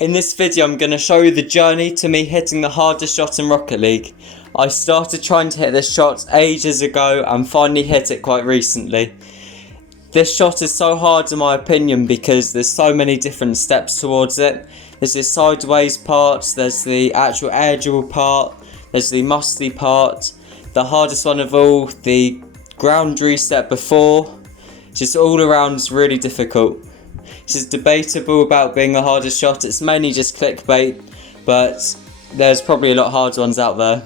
In this video I'm going to show you the journey to me hitting the hardest shot in Rocket League. I started trying to hit this shot ages ago and finally hit it quite recently. This shot is so hard in my opinion because there's so many different steps towards it. There's the sideways part, there's the actual air dribble part, there's the musty part, the hardest one of all, the ground reset before. Just all around is really difficult. This is debatable about being the hardest shot. It's mainly just clickbait, but there's probably a lot harder ones out there.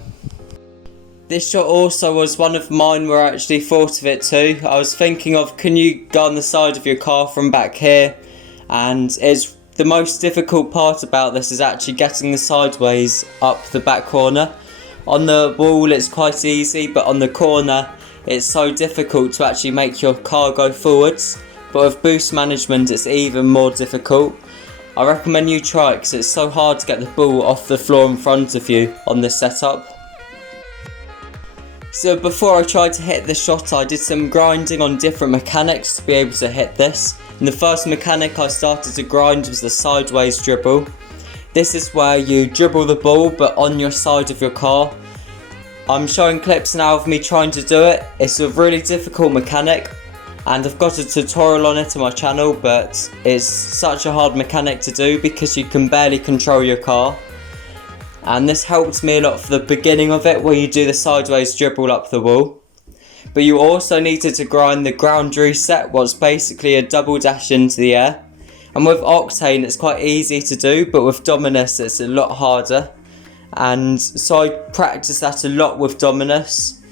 This shot also was one of mine where I actually thought of it too. I was thinking of, can you go on the side of your car from back here? And it's the most difficult part about this is actually getting the sideways up the back corner. On the wall it's quite easy, but on the corner it's so difficult to actually make your car go forwards. But with boost management it's even more difficult. I recommend you try it because it's so hard to get the ball off the floor in front of you on this setup. So before I tried to hit the shot I did some grinding on different mechanics to be able to hit this. And the first mechanic I started to grind was the sideways dribble. This is where you dribble the ball but on your side of your car. I'm showing clips now of me trying to do it. It's a really difficult mechanic and I've got a tutorial on it on my channel, but it's such a hard mechanic to do because you can barely control your car. And this helped me a lot for the beginning of it where you do the sideways dribble up the wall. But you also needed to grind the ground reset, what's basically a double dash into the air. And with Octane it's quite easy to do, but with Dominus it's a lot harder. And so I practiced that a lot with Dominus.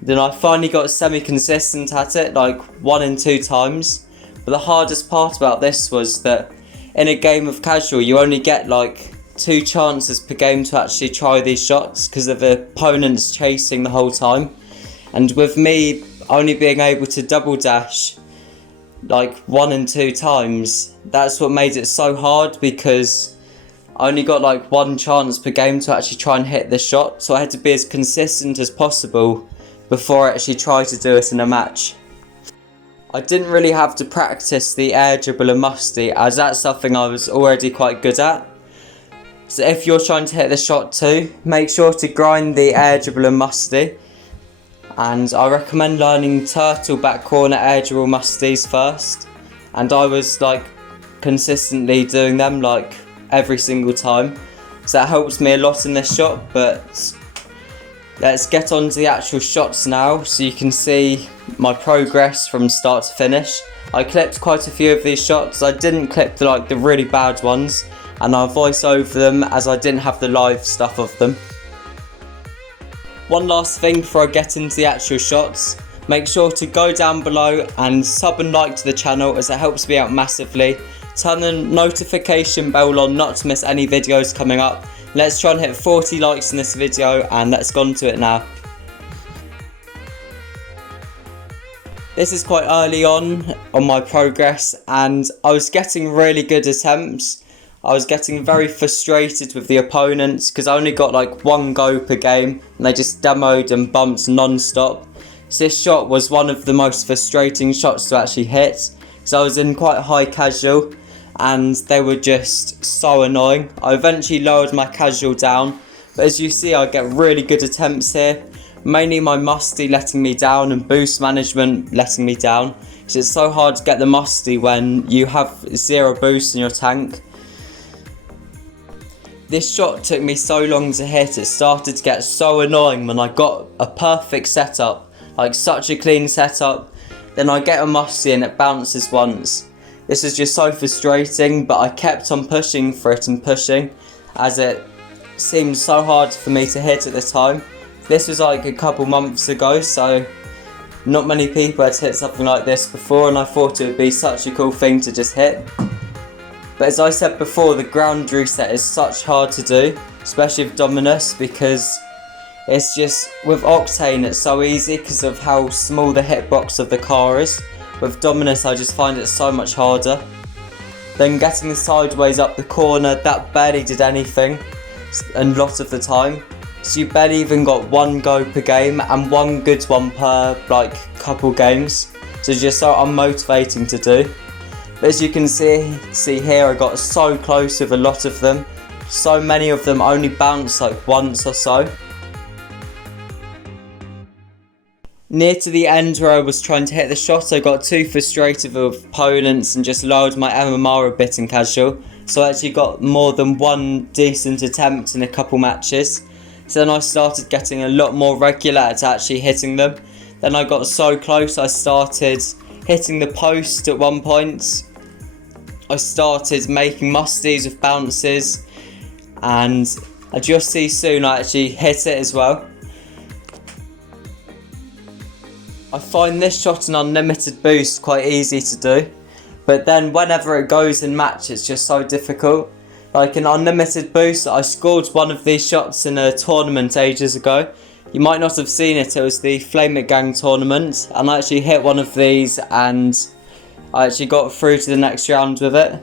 Then I finally got semi-consistent at it, like 1 and 2 times. But the hardest part about this was that in a game of casual you only get like 2 chances per game to actually try these shots because of the opponents chasing the whole time. And with me only being able to double dash like 1 and 2 times, that's what made it so hard because I only got like 1 chance per game to actually try and hit this shot. So I had to be as consistent as possible before I actually tried to do it in a match. I didn't really have to practice the air dribble and musty as that's something I was already quite good at. So if you're trying to hit the shot too, make sure to grind the air dribble and musty. And I recommend learning turtle back corner air dribble musties first. And I was like consistently doing them like every single time. So that helps me a lot in this shot, but let's get on to the actual shots now so you can see my progress from start to finish. I clipped quite a few of these shots. I didn't clip the really bad ones and I'll voice over them as I didn't have the live stuff of them. One last thing before I get into the actual shots, make sure to go down below and sub and like to the channel as it helps me out massively. Turn the notification bell on not to miss any videos coming up. Let's try and hit 40 likes in this video and let's go on to it now. This is quite early on my progress and I was getting really good attempts. I was getting very frustrated with the opponents because I only got like 1 go per game and they just demoed and bumped non-stop. So this shot was one of the most frustrating shots to actually hit. So I was in quite high casual and they were just so annoying. I eventually lowered my casual down, but as you see I get really good attempts here. Mainly my musty letting me down and boost management letting me down. Because it's so hard to get the musty when you have 0 boost in your tank. This shot took me so long to hit, it started to get so annoying when I got a perfect setup. Like such a clean setup. Then I get a musty and it bounces once. This is just so frustrating, but I kept on pushing for it and pushing as it seemed so hard for me to hit at the time. This was like a couple months ago, so not many people had hit something like this before and I thought it would be such a cool thing to just hit. But as I said before, the ground reset is such hard to do, especially with Dominus, because it's just, with Octane it's so easy because of how small the hitbox of the car is. With Dominus I just find it so much harder. Then getting the sideways up the corner, that barely did anything, and a lot of the time. So you barely even got 1 go per game and 1 good one per like couple games. So it's just so unmotivating to do. As you can see here, I got so close with a lot of them. So many of them only bounced like once or so. Near to the end where I was trying to hit the shot, I got too frustrated with opponents and just lowered my MMR a bit in casual. So I actually got more than one decent attempt in a couple matches. So then I started getting a lot more regular at actually hitting them. Then I got so close, I started hitting the post at one point. I started making musties with bounces, and as you'll see soon, I actually hit it as well. I find this shot an unlimited boost quite easy to do, but then whenever it goes in match, it's just so difficult. Like an unlimited boost, I scored one of these shots in a tournament ages ago. You might not have seen it, it was the Flame It Gang tournament, and I actually hit one of these and I actually got through to the next round with it.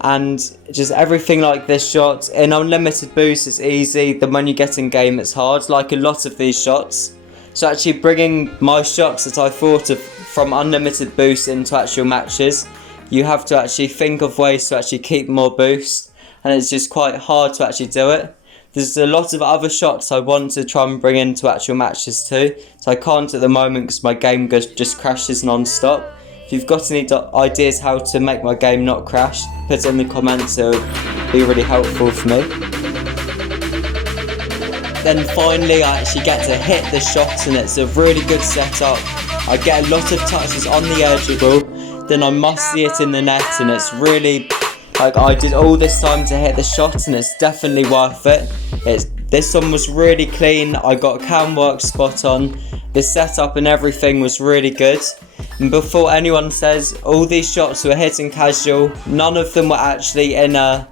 And just everything like this shot, in unlimited boost it's easy, then when you get in game it's hard, like a lot of these shots. So actually bringing my shots that I thought of from unlimited boost into actual matches, you have to actually think of ways to actually keep more boost, and it's just quite hard to actually do it. There's a lot of other shots I want to try and bring into actual matches too, so I can't at the moment because my game just crashes non-stop. If you've got any ideas how to make my game not crash, put it in the comments, it would be really helpful for me. Then finally I actually get to hit the shot and it's a really good setup. I get a lot of touches on the air dribble, then I musty it in the net, and it's really, like, I did all this time to hit the shot and it's definitely worth it. This one was really clean, I got cam work spot on, the setup and everything was really good. And before anyone says, all these shots were hitting casual, none of them were actually in a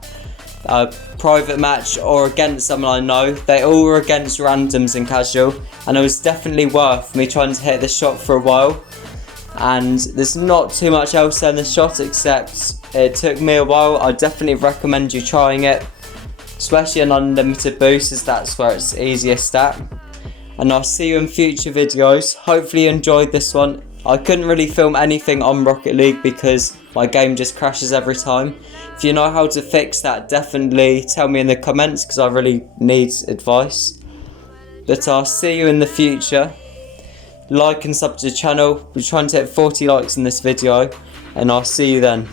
private match or against someone I know. They all were against randoms in casual, and it was definitely worth me trying to hit the shot for a while. And there's not too much else in the shot except it took me a while. I definitely recommend you trying it, especially on unlimited boosts, as that's where it's easiest at. And I'll see you in future videos. Hopefully you enjoyed this one. I couldn't really film anything on Rocket League because my game just crashes every time. If you know how to fix that, definitely tell me in the comments because I really need advice. But I'll see you in the future. Like and sub to the channel. We're trying to hit 40 likes in this video, and I'll see you then.